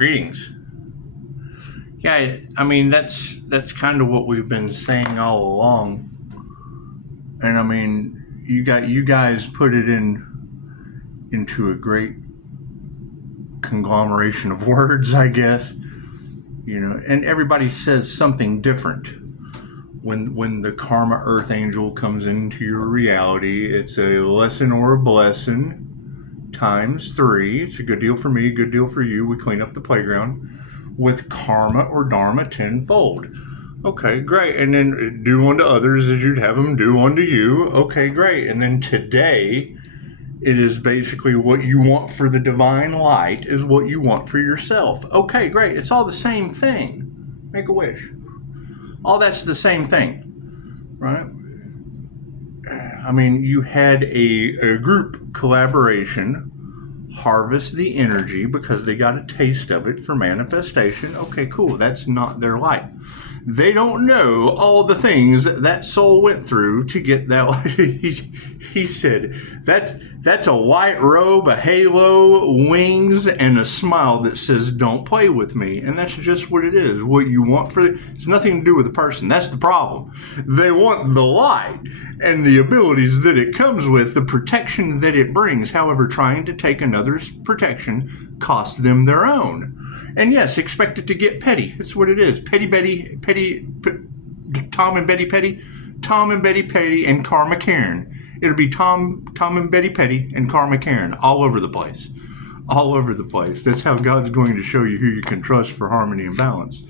Greetings. Yeah, I mean that's kind of what we've been saying all along. And I mean, you guys put it into a great conglomeration of words, I guess. You know, and everybody says something different. When the karma earth angel comes into your reality, it's a lesson or a blessing times 3. It's a good deal for me, good deal for you. We clean up the playground with karma or dharma tenfold. Okay, great. And then do unto others as you'd have them do unto you. Okay, great. And then today, it is basically what you want for the divine light is what you want for yourself. Okay, great. It's all the same thing. Make a wish. All that's the same thing, right? I mean, you had a group collaboration harvest the energy because they got a taste of it for manifestation. Okay, cool. That's not their light. They don't know all the things that soul went through to get that light. He said, that's a white robe, a halo, wings, and a smile that says, don't play with me. And that's just what it is. What you want for it's nothing to do with the person. That's the problem. They want the light and the abilities that it comes with, the protection that it brings. However, trying to take another's protection costs them their own. And yes, expect it to get petty. That's what it is. Tom and Betty Petty, Tom and Betty Petty, and Karma Karen. It'll be Tom and Betty Petty, and Karma Karen all over the place. All over the place. That's how God's going to show you who you can trust for harmony and balance.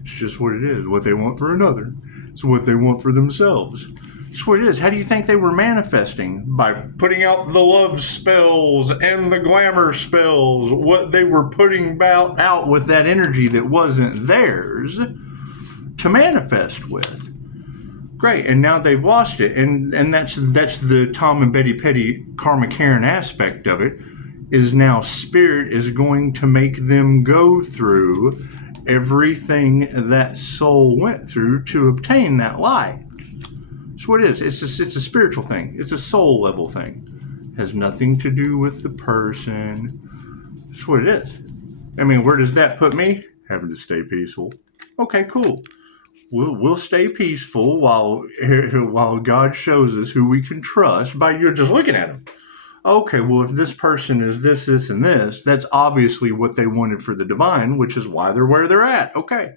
It's just what it is. What they want for another. It's what they want for themselves. That's what it is. How do you think they were manifesting? By putting out the love spells and the glamour spells. What they were putting out with that energy that wasn't theirs to manifest with. Great, and now they've lost it. And that's the Tom and Betty Petty Karma Karen aspect of it, is now Spirit is going to make them go through everything that soul went through to obtain that light. That's what it is. It's a spiritual thing. It's a soul level thing. It has nothing to do with the person. That's what it is. I mean, where does that put me? Having to stay peaceful. Okay, cool. We'll stay peaceful while God shows us who we can trust by you just looking at him. Okay, well, if this person is this, and this, that's obviously what they wanted for the divine, which is why they're where they're at. Okay.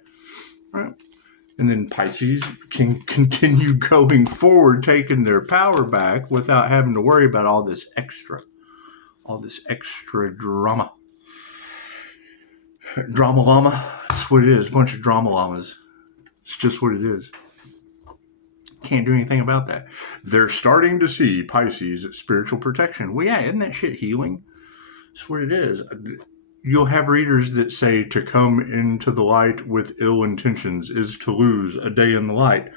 All right. And then Pisces can continue going forward, taking their power back without having to worry about all this extra drama. Drama llama. That's what it is. A bunch of drama llamas. It's just what it is. Can't do anything about that. They're starting to see Pisces spiritual protection. Well, yeah, isn't that shit healing? That's what it is. You'll have readers that say to come into the light with ill intentions is to lose a day in the light.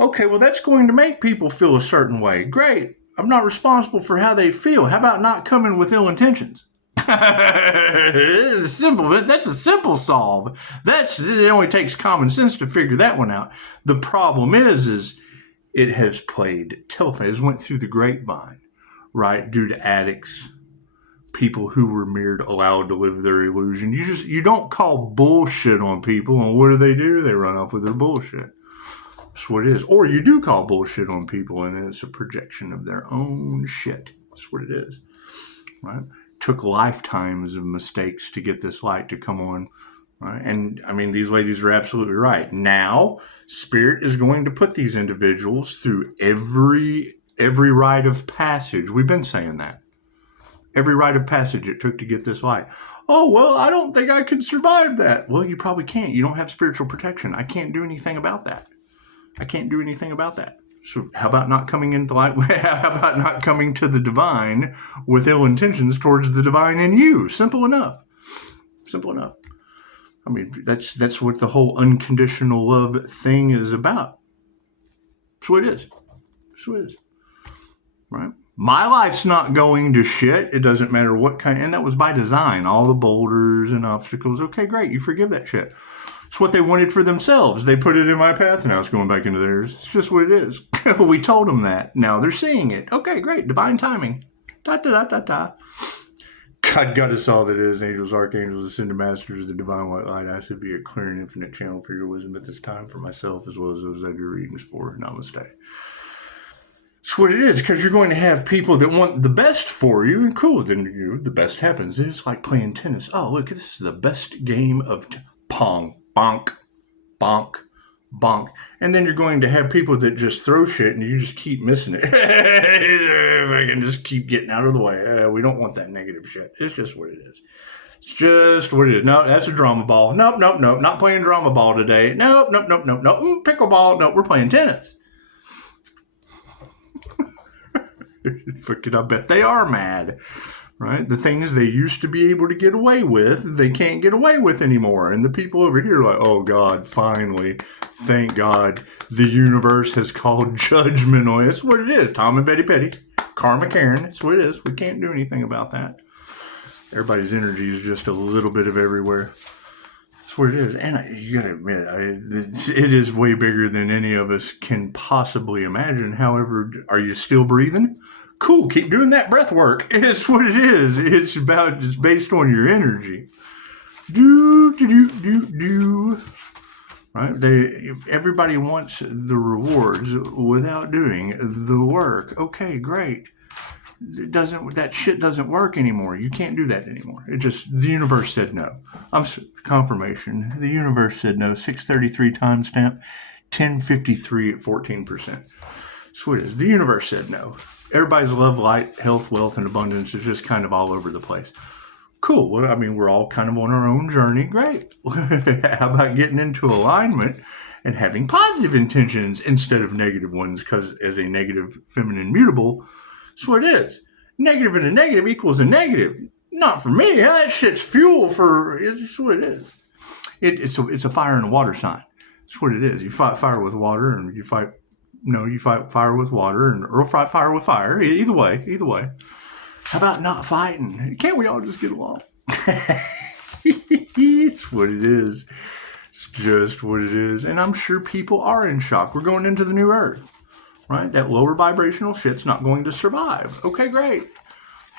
Okay, well, that's going to make people feel a certain way. Great. I'm not responsible for how they feel. How about not coming with ill intentions? It's simple. That's a simple solve. It only takes common sense to figure that one out. The problem is it has played telephone. It went through the grapevine, right? Due to addicts, people who were allowed to live their illusion. You don't call bullshit on people, and what do? They run off with their bullshit. That's what it is. Or you do call bullshit on people, and then it's a projection of their own shit. That's what it is, right? Took lifetimes of mistakes to get this light to come on, right? And I mean, these ladies are absolutely right. Now, Spirit is going to put these individuals through every rite of passage. We've been saying that. Every rite of passage it took to get this light. Oh, well, I don't think I can survive that. Well, you probably can't. You don't have spiritual protection. I can't do anything about that. So how about not coming into light? How about not coming to the divine with ill intentions towards the divine in you? Simple enough. I mean, that's what the whole unconditional love thing is about. That's what it is. Right? My life's not going to shit. It doesn't matter what kind. And that was by design. All the boulders and obstacles. Okay, great. You forgive that shit. It's what they wanted for themselves. They put it in my path. Now it's going back into theirs. It's just what it is. We told them that. Now they're seeing it. Okay, great. Divine timing. Da. God us all that is, angels, archangels, ascended masters, the divine white light. I should be a clear and infinite channel for your wisdom at this time for myself as well as those I do readings for. Namaste. It's what it is, because you're going to have people that want the best for you, and cool, then the best happens. It's like playing tennis. Oh, look, this is the best game of pong. Bonk, bonk, bonk. And then you're going to have people that just throw shit and you just keep missing it. If I can just keep getting out of the way. We don't want that negative shit. It's just what it is. It's just what it is. No, that's a drama ball. Nope, not playing drama ball today. Nope. Pickleball. Nope, we're playing tennis. Fucking, I bet they are mad, right? The things they used to be able to get away with, they can't get away with anymore. And the people over here are like, oh God, finally, thank God, the universe has called judgment on it. That's what it is. Tom and Betty Petty, Karma Karen. That's what it is. We can't do anything about that. Everybody's energy is just a little bit of everywhere. That's what it is. And you gotta admit, it is way bigger than any of us can possibly imagine. However, are you still breathing? Cool, keep doing that breath work. It's what it is. It's based on your energy. Do. Right? Everybody wants the rewards without doing the work. Okay, great. That shit doesn't work anymore. You can't do that anymore. The universe said no. Confirmation. The universe said no. 633 timestamp, 1053 at 14%. So it is. The universe said no. Everybody's love, light, health, wealth, and abundance is just kind of all over the place. Cool. Well, I mean, we're all kind of on our own journey. Great. How about getting into alignment and having positive intentions instead of negative ones? Because as a negative feminine mutable, that's what it is. Negative and a negative equals a negative. Not for me. That shit's fuel for. It's what it is. It's a fire and a water sign. That's what it is. You fight fire with water, and you fight fire with water, or fight fire with fire. Either way. How about not fighting? Can't we all just get along? It's what it is. It's just what it is. And I'm sure people are in shock. We're going into the new earth. Right? That lower vibrational shit's not going to survive. Okay, great.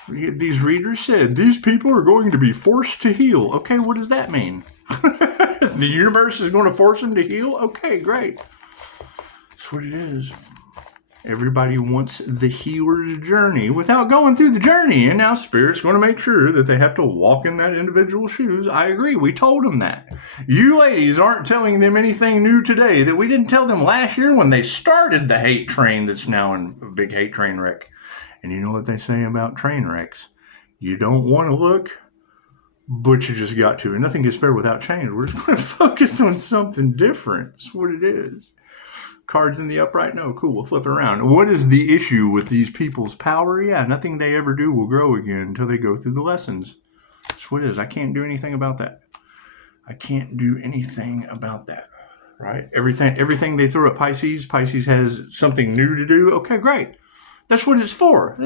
These readers said, these people are going to be forced to heal. Okay, what does that mean? The universe is going to force them to heal? Okay, great. That's what it is. Everybody wants the healer's journey without going through the journey. And now Spirit's going to make sure that they have to walk in that individual's shoes. I agree. We told them that. You ladies aren't telling them anything new today that we didn't tell them last year when they started the hate train that's now in a big hate train wreck. And you know what they say about train wrecks? You don't want to look, but you just got to. And nothing gets better without change. We're just going to focus on something different. That's what it is. Cards in the upright? No, cool, we'll flip it around. What is the issue with these people's power? Yeah, nothing they ever do will grow again until they go through the lessons. That's what it is. I can't do anything about that. Right? Everything they throw at Pisces has something new to do. Okay, great. That's what it's for.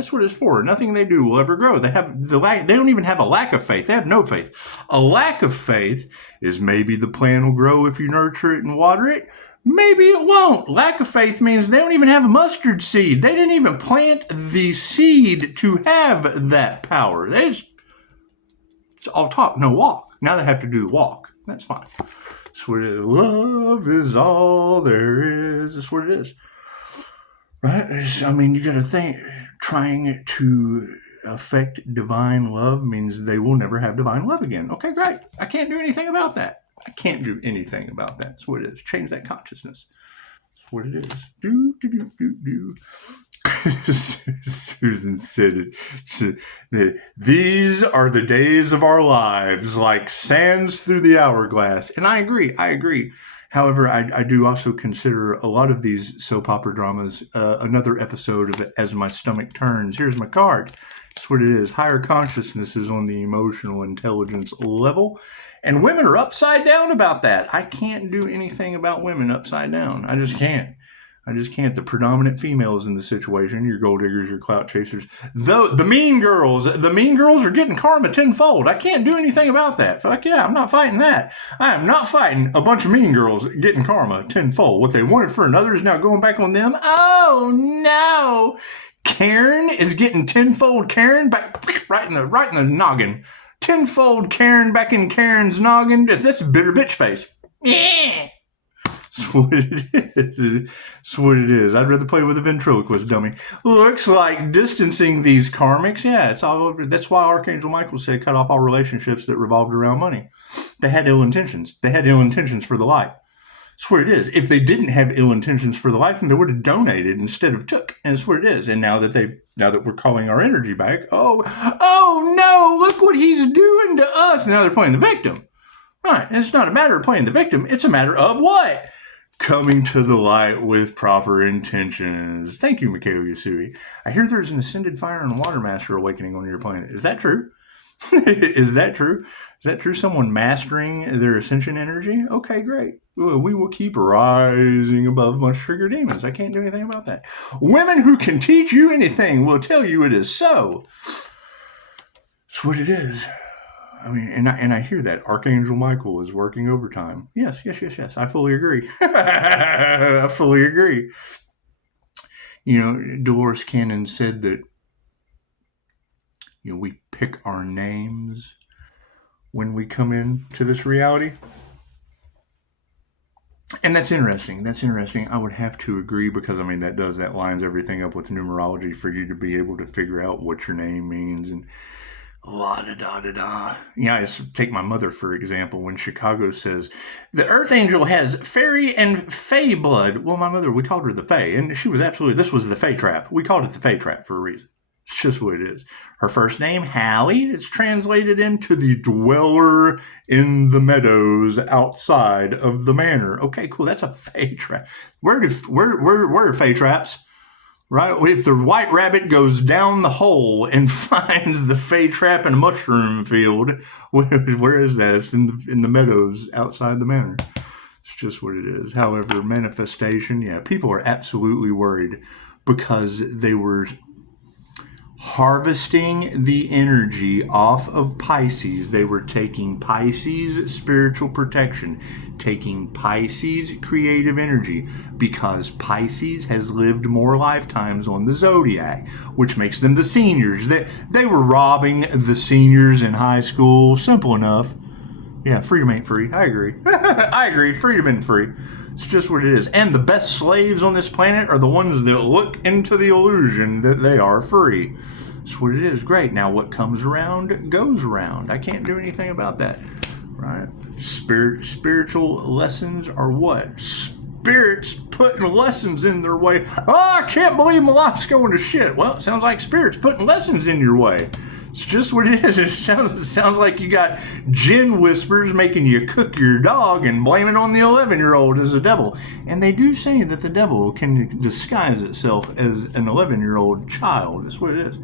Nothing they do will ever grow. They don't even have a lack of faith. They have no faith. A lack of faith is maybe the plant will grow if you nurture it and water it. Maybe it won't. Lack of faith means they don't even have a mustard seed. They didn't even plant the seed to have that power. It's all talk, no walk. Now they have to do the walk. That's fine. That's what it is. Love is all there is. That's what it is. Right? You got to think. Trying to affect divine love means they will never have divine love again. Okay, great. I can't do anything about that. That's what it is. Change that consciousness. That's what it is. Do. Susan said it. These are the days of our lives, like sands through the hourglass. And I agree. However, I do also consider a lot of these soap opera dramas another episode of As My Stomach Turns. Here's my card. That's what it is. Higher consciousness is on the emotional intelligence level. And women are upside down about that. I can't do anything about women upside down. I just can't. The predominant females in the situation, your gold diggers, your clout chasers, the mean girls are getting karma tenfold. I can't do anything about that. Fuck yeah, I'm not fighting that. I am not fighting a bunch of mean girls getting karma tenfold. What they wanted for another is now going back on them. Oh no. Karen is getting tenfold Karen back right in the noggin. Tenfold Karen back in Karen's noggin. That's a bitter bitch face. Yeah. That's what it is. That's what it is. I'd rather play with a ventriloquist dummy. Looks like distancing these karmics. Yeah, it's all over. That's why Archangel Michael said cut off all relationships that revolved around money. They had ill intentions. They had ill intentions for the light. That's what it is. If they didn't have ill intentions for the life, then they would have donated instead of took. And that's what it is. And now that we're calling our energy back, oh no, look what he's doing to us. Now they're playing the victim. Right. And it's not a matter of playing the victim. It's a matter of what? Coming to the light with proper intentions. Thank you, Mikhail Yasui. I hear there's an ascended fire and water master awakening on your planet. Is that true? Is that true? Is that true? Someone mastering their ascension energy? Okay, great. We will keep rising above much trigger demons. I can't do anything about that. Women who can teach you anything will tell you it is so. That's what it is. I mean, and I hear that Archangel Michael is working overtime. Yes. I fully agree. I fully agree. You know, Dolores Cannon said that, you know, we pick our names when we come into this reality. And that's interesting. I would have to agree because, I mean, that lines everything up with numerology for you to be able to figure out what your name means and la-da-da-da-da. Yeah, I just take my mother, for example, when Chicago says, the Earth Angel has fairy and fae blood. Well, my mother, we called her the fae, and she was absolutely, this was the fae trap. We called it the fae trap for a reason. It's just what it is. Her first name, Hallie, it's translated into the dweller in the meadows outside of the manor. Okay, cool, that's a fae trap. Where are fae traps? Right? If the white rabbit goes down the hole and finds the fae trap in a mushroom field, where is that? It's in the meadows outside the manor. It's just what it is. However, manifestation, yeah, people are absolutely worried because they were harvesting the energy off of Pisces. They were taking Pisces spiritual protection, taking Pisces creative energy, because Pisces has lived more lifetimes on the zodiac, which makes them the seniors. They were robbing the seniors in high school. Simple enough. Yeah, freedom ain't free. I agree. I agree. Freedom ain't free. It's just what it is. And the best slaves on this planet are the ones that look into the illusion that they are free. That's what it is. Great. Now what comes around goes around. I can't do anything about that. Right? Spiritual lessons are what? Spirits putting lessons in their way. Oh, I can't believe my life's going to shit. Well, it sounds like spirits putting lessons in your way. It's just what it is. It sounds like you got gin whispers making you cook your dog and blame it on the 11-year-old as a devil. And they do say that the devil can disguise itself as an 11-year-old child. That's what it is.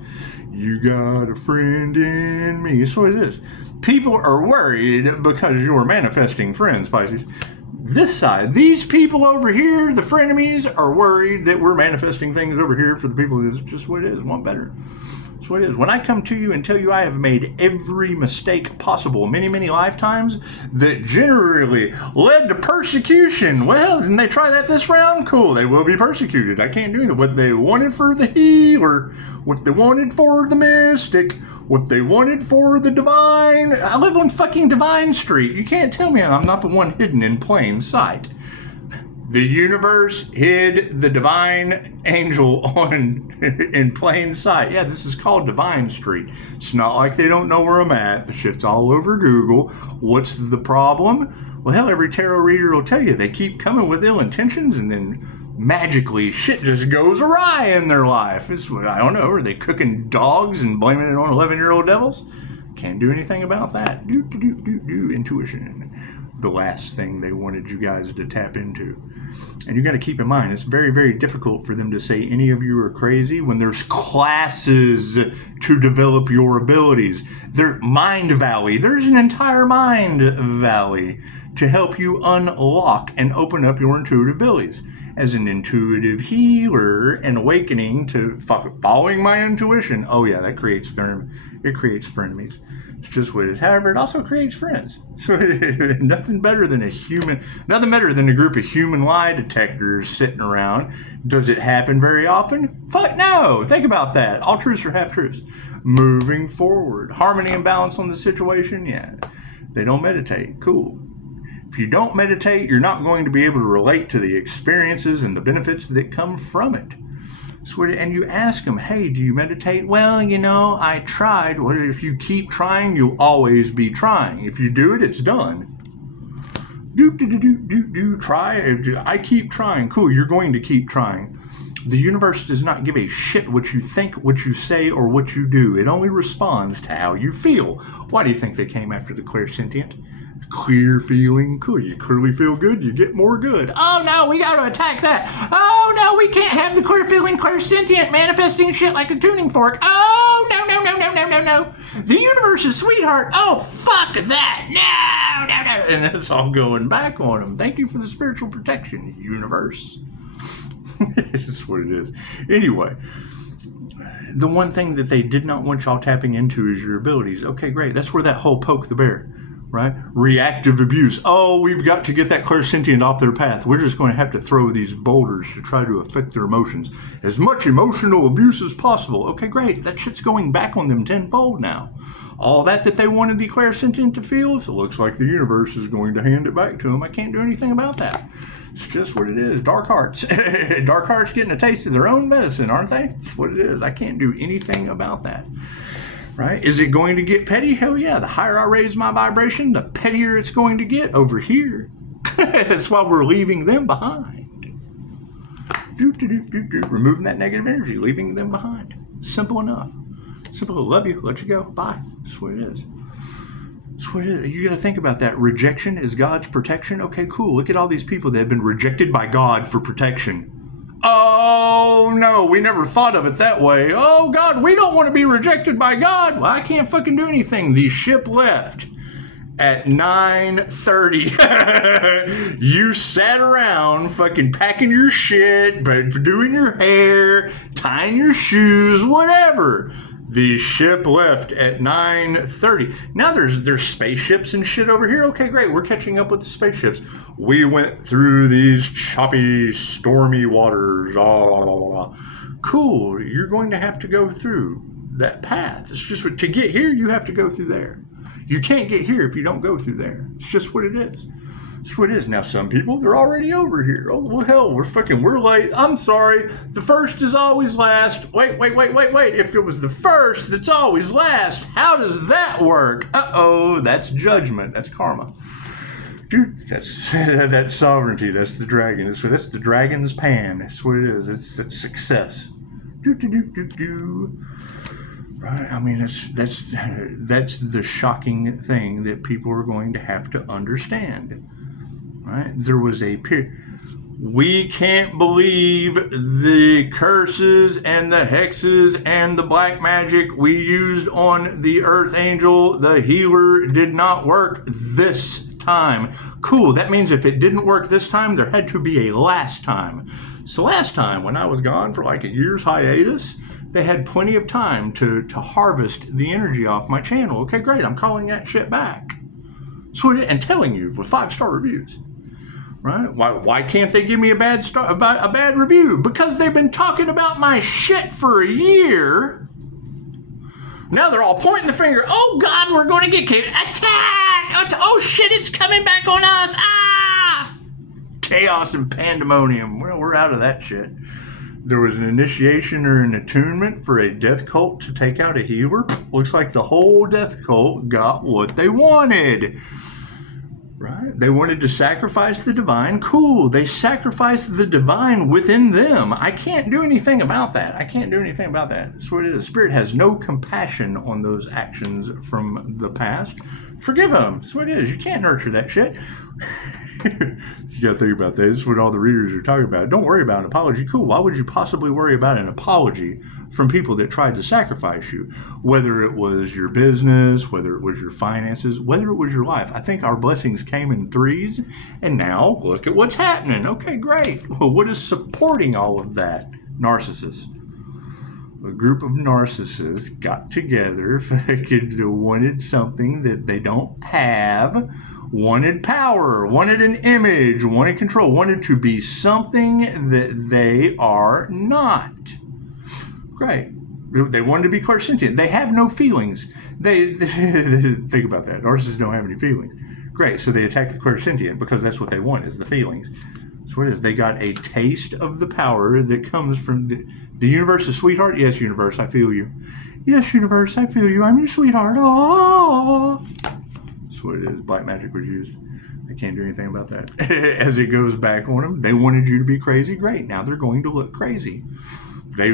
You got a friend in me. That's what it is. People are worried because you're manifesting friends, Pisces. This side, these people over here, the frenemies, are worried that we're manifesting things over here for the people. It's just what it is. Want better. That's what it is. When I come to you and tell you I have made every mistake possible many, many lifetimes that generally led to persecution, well, didn't they try that this round? Cool, they will be persecuted. I can't do anything. What they wanted for the healer, what they wanted for the mystic, what they wanted for the divine. I live on fucking Divine Street. You can't tell me I'm not the one hidden in plain sight. The universe hid the divine angel in plain sight. Yeah, this is called Divine Street. It's not like they don't know where I'm at. The shit's all over Google. What's the problem? Well, hell, every tarot reader will tell you they keep coming with ill intentions and then magically shit just goes awry in their life. I don't know. Are they cooking dogs and blaming it on 11-year-old devils? Can't do anything about that. Intuition. The last thing they wanted you guys to tap into. And you got to keep in mind, it's very, very difficult for them to say any of you are crazy when there's classes to develop your abilities. Mind Valley. There's an entire Mind Valley to help you unlock and open up your intuitive abilities. As an intuitive healer and awakening to following my intuition, oh yeah, that creates frenemies. It's just what it is. However, it also creates friends. So nothing better than a group of human lie detectors sitting around. Does it happen very often? Fuck no. Think about that. All truths are half truths. Moving forward. Harmony and balance on the situation? Yeah. They don't meditate. Cool. If you don't meditate, you're not going to be able to relate to the experiences and the benefits that come from it. And you ask them, hey, do you meditate? Well, I tried. Well, if you keep trying, you'll always be trying. If you do it, it's done. Try. I keep trying. Cool, you're going to keep trying. The universe does not give a shit what you think, what you say, or what you do. It only responds to how you feel. Why do you think they came after the clairsentient? Clear feeling. Cool, you clearly feel good, you get more good. Oh no, we gotta attack that. Oh no, we can't have the clear feeling clairsentient manifesting shit like a tuning fork. Oh no. The universe is sweetheart. Oh fuck that. No. And it's all going back on them. Thank you for the spiritual protection, universe. It's what it is. Anyway, the one thing that they did not want y'all tapping into is your abilities. Okay, great. That's where that whole poke the bear. Right? Reactive abuse. Oh, we've got to get that clairsentient off their path. We're just going to have to throw these boulders to try to affect their emotions. As much emotional abuse as possible. Okay, great. That shit's going back on them tenfold now. All that they wanted the clairsentient to feel, it looks like the universe is going to hand it back to them. I can't do anything about that. It's just what it is. Dark hearts. Dark hearts getting a taste of their own medicine, aren't they? That's what it is. I can't do anything about that. Right? Is it going to get petty? Hell yeah. The higher I raise my vibration, the pettier it's going to get over here. That's why we're leaving them behind. Removing that negative energy, leaving them behind. Simple enough. Simple. Love you. Let you go. Bye. That's what it is. That's what it is. You got to think about that. Rejection is God's protection. Okay, cool. Look at all these people that have been rejected by God for protection. Oh, no, we never thought of it that way. Oh, God, we don't want to be rejected by God. Well, I can't fucking do anything. The ship left at 9:30. You sat around fucking packing your shit, doing your hair, tying your shoes, whatever. The ship left at 9:30. Now there's spaceships and shit over here. Okay, great. We're catching up with the spaceships. We went through these choppy, stormy waters. Cool. You're going to have to go through that path. It's just to get here, you have to go through there. You can't get here if you don't go through there. It's just what it is. That's what it is. Now, some people, they're already over here. Oh, well, hell, we're late. I'm sorry. The first is always last. Wait. If it was the first that's always last, how does that work? Uh-oh, that's judgment. That's karma. Dude, that's sovereignty. That's the dragon. That's the dragon's pan. That's what it is. It's success. Right? I mean, that's the shocking thing that people are going to have to understand. Right? There was a period. We can't believe the curses and the hexes and the black magic we used on the Earth Angel, the healer, did not work this time. Cool. That means if it didn't work this time, there had to be a last time. So last time, when I was gone for like a year's hiatus, they had plenty of time to harvest the energy off my channel. Okay, great. I'm calling that shit back. And telling you with 5-star reviews. Right? Why can't they give me a bad review? Because they've been talking about my shit for a year. Now they're all pointing the finger. Oh God, we're going to get attack! Oh shit, it's coming back on us! Ah! Chaos and pandemonium. Well, we're out of that shit. There was an initiation or an attunement for a death cult to take out a healer. Looks like the whole death cult got what they wanted. Right? They wanted to sacrifice the divine. Cool. They sacrificed the divine within them. I can't do anything about that. That's what it is. Spirit has no compassion on those actions from the past. Forgive them. That's what it is. You can't nurture that shit. You got to think about that. This is what all the readers are talking about. Don't worry about an apology. Cool. Why would you possibly worry about an apology from people that tried to sacrifice you? Whether it was your business, whether it was your finances, whether it was your life. I think our blessings came in threes, and now look at what's happening. Okay, great. Well, what is supporting all of that? Narcissists. A group of narcissists got together, wanted something that they don't have, wanted power, wanted an image, wanted control, wanted to be something that they are not. Great. They wanted to be clairsentient. They have no feelings. They think about that. Narcissists don't have any feelings. Great. So they attack the clairsentient because that's what they want, is the feelings. That's what it is. They got a taste of the power that comes from the universe. Is sweetheart? Yes, universe, I feel you. Yes, universe, I feel you. I'm your sweetheart. Oh, that's what it is. Black magic was used. They can't do anything about that. As it goes back on them, they wanted you to be crazy. Great. Now they're going to look crazy. They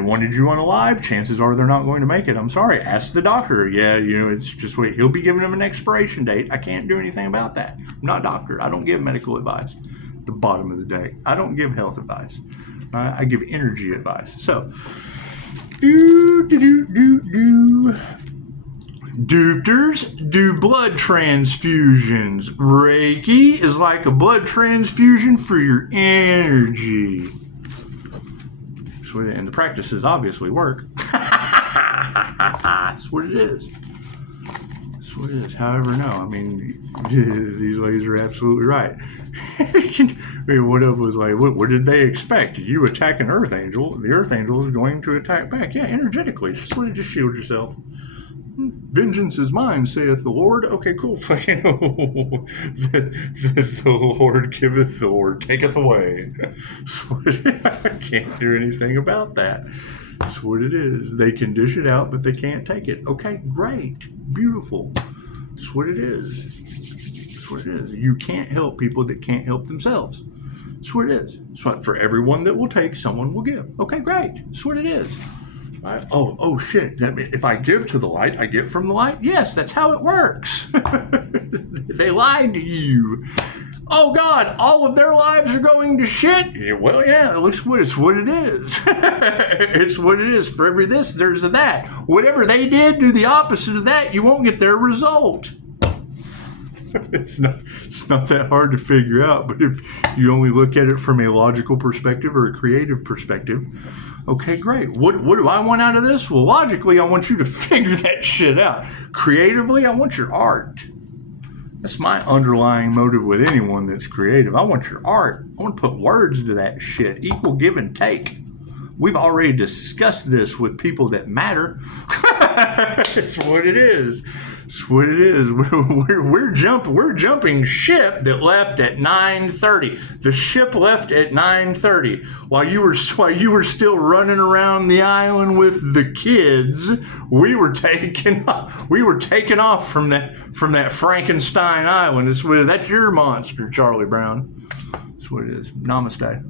wanted you unalive. Chances are they're not going to make it. I'm sorry. Ask the doctor. Yeah, it's just wait. He'll be giving them an expiration date. I can't do anything about that. I'm not a doctor. I don't give medical advice. The bottom of the day, I don't give health advice. I give energy advice. So, Dupters do blood transfusions. Reiki is like a blood transfusion for your energy. And the practices obviously work. That's what it is. That's what it is. However, no. I mean, these ladies are absolutely right. One of them was like, what did they expect? You attack an Earth Angel, the Earth Angel is going to attack back. Yeah, energetically. Just want to shield yourself. Vengeance is mine, saith the Lord. Okay, cool. The Lord giveth, the Lord taketh away. I can't do anything about that. That's what it is. They can dish it out, but they can't take it. Okay, great. Beautiful. That's what it is. That's what it is. You can't help people that can't help themselves. That's what it is. So for everyone that will take, someone will give. Okay, great. That's what it is. Right? Oh shit. If I give to the light, I get from the light? Yes, that's how it works. They lied to you. Oh God, all of their lives are going to shit? Yeah, well, yeah, it's what it is. It's what it is. For every this, there's a that. Whatever they did, do the opposite of that, you won't get their result. It's not that hard to figure out, but if you only look at it from a logical perspective or a creative perspective, okay, great. What do I want out of this? Well, logically, I want you to figure that shit out. Creatively, I want your art. That's my underlying motive with anyone that's creative. I want your art. I want to put words to that shit. Equal give and take. We've already discussed this with people that matter. It's what it is. It's what it is. We're jumping ship that left at 9:30. The ship left at 9:30. While you were still running around the island with the kids, we were taking off from that Frankenstein island. That's your monster, Charlie Brown. That's what it is. Namaste.